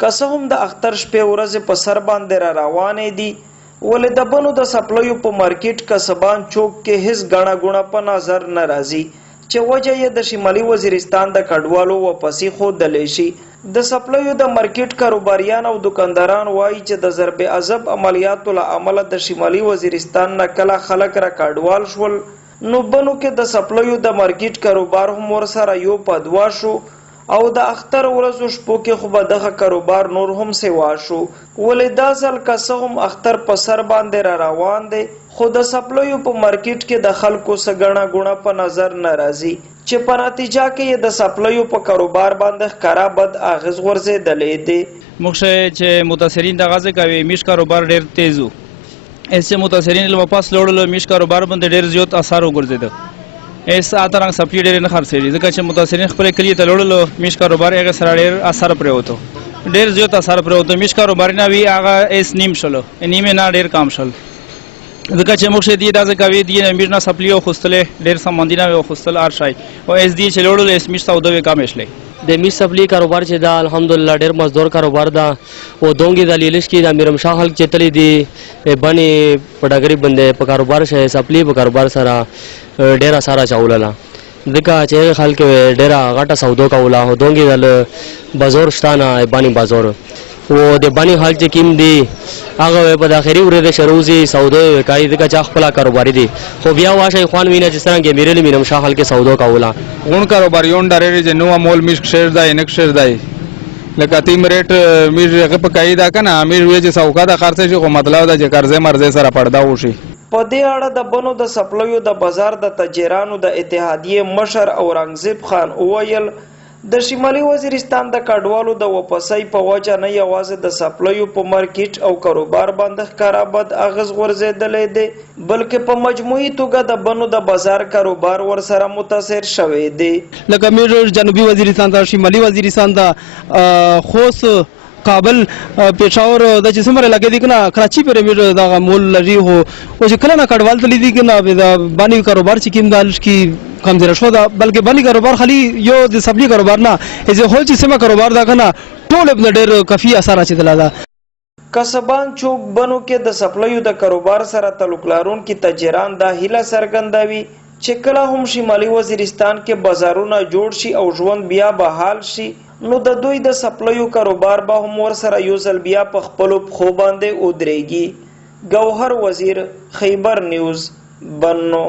که څه هم د اختر شپې ورځې په سر باندې را روانې دي، ولې د بنو د سپلیو په مارکیټ کسبان چوک کې هیڅ ګڼه ګوڼه په نظر نه راځي، چې وجه یې د شمالي وزیرستان د کډوالو واپسې ښودلی شي. د سپلیو د مارکیټ کاروباریان او دکانداران وایي چې د ضرب عذب عملیاتو له امله د شمالي وزیرستان نه کله خلک را کډوال شول، نو بنو کې د سپلیو د مارکیټ کاروبار هم ورسره یو په دوا شو، او د اختر ورځو شپو کې خو به دغه کاروبار نور هم سوا شو. ولې دا ځل که څه هم اختر په سر باندې را روان دی، خو د سپلیو په مارکیټ کې د خلکو څه ګڼه ګوڼه په نظر نه راځي، چې په نتیجه کې یې د سپلیو په کاروبار باندې ښکاره بد اغېز غورځېدلی دی. موږ چې متاثرین د غازه کوي میش کاروبار ډېر تیز و، ایسه متاثرین له واپس لوړلو میش کاروبار باندې ډېر زیات اثر وګرځېده. ایس اترنګ سپلی ډېر نه خرڅېږي ځکه چې متاثرین خپل کلی ته لوړلو میش کاروبار هغه سره ډېر اثر پرېوتو، ډېر زیات اثر پرېوتو. میش کاروبار نه وی هغه ایس نیم شلو نیمه نه ډېر کم شل، ځکه چې موږ دې داسې کوي دې میش نه سپلی او خوستلې ډېر سامان دي نه خوستل ار شای او ایس دې چې لوړلو ایس میش سودا وی کم شلې. د میش سپلی کاروبار چې دا الحمدلله ډېر مزدور کاروبار دا او دونګي د لیلش کې د میرم شاه خلک چې تللی دي باندې پډاګری باندې په کاروبار شه سپلی په کاروبار سره ډېره سارا چاولله، ځکه چې خلک ډېره غټه سودو کوله او دونګي د بازار شته نه باندې بازار او د باندې حال چې کیم دی هغه په داخلي ورته شروزي سودو کوي، ځکه چې خپل کاروباري دي. خو بیا واشه خوان وینه چې څنګه میرل میرم شاه خلک سودو کوله غون کاروباریون ډېر چې نو مول میش شیر دی نه شیر دی، لکه تیم ریټ میش هغه په قاعده کنه امیر وی چې سوکا د خرڅ شي، خو مطلب دا چې قرضې مرزه سره پړدا وشي. په دې اړه د بنو د سپلیو د بازار د تاجرانو د اتحادیې مشر اورنګزیب خان وویل د شمالي وزیرستان د کډوالو د واپسۍ په وجه نه یوازې د سپلیو په مارکیټ او کاروبار باندې ښکاره بد اغېز غورځېدلی دی، بلکې په مجموعي توګه د بنو د بازار کاروبار ورسره متاثر شوی دی. لکه میر جنوبي وزیرستان ته، شمالي وزیرستان ته، خوست، کابل، پېښور د چې څومره لګې دي کنه کراچي پرې میر دغه مول لري، هو او چې کله نه کډوال تللی دي کنه د باندې کاروبار چې کیم دالش کی کمزوره شو دا، بلکې باندې کاروبار خالي یو د سپلی کاروبار نه ایزه هول چې سم کاروبار دا کنه ټول په ډېر کافي اثر اچیدل دا. کسبان چوک بنو کې د سپلیو د کاروبار سره تعلق لرونکي تاجران دا هیله څرګندوي چې کله هم شمالي وزیرستان کې بازارونه جوړ شي او ژوند بیا بحال شي، نو د دوی د سپلیو کاروبار به هم ورسره یو ځل بیا په خپلو پښو باندې ودرېږي. ګوهر وزیر، خیبر نیوز، بنو.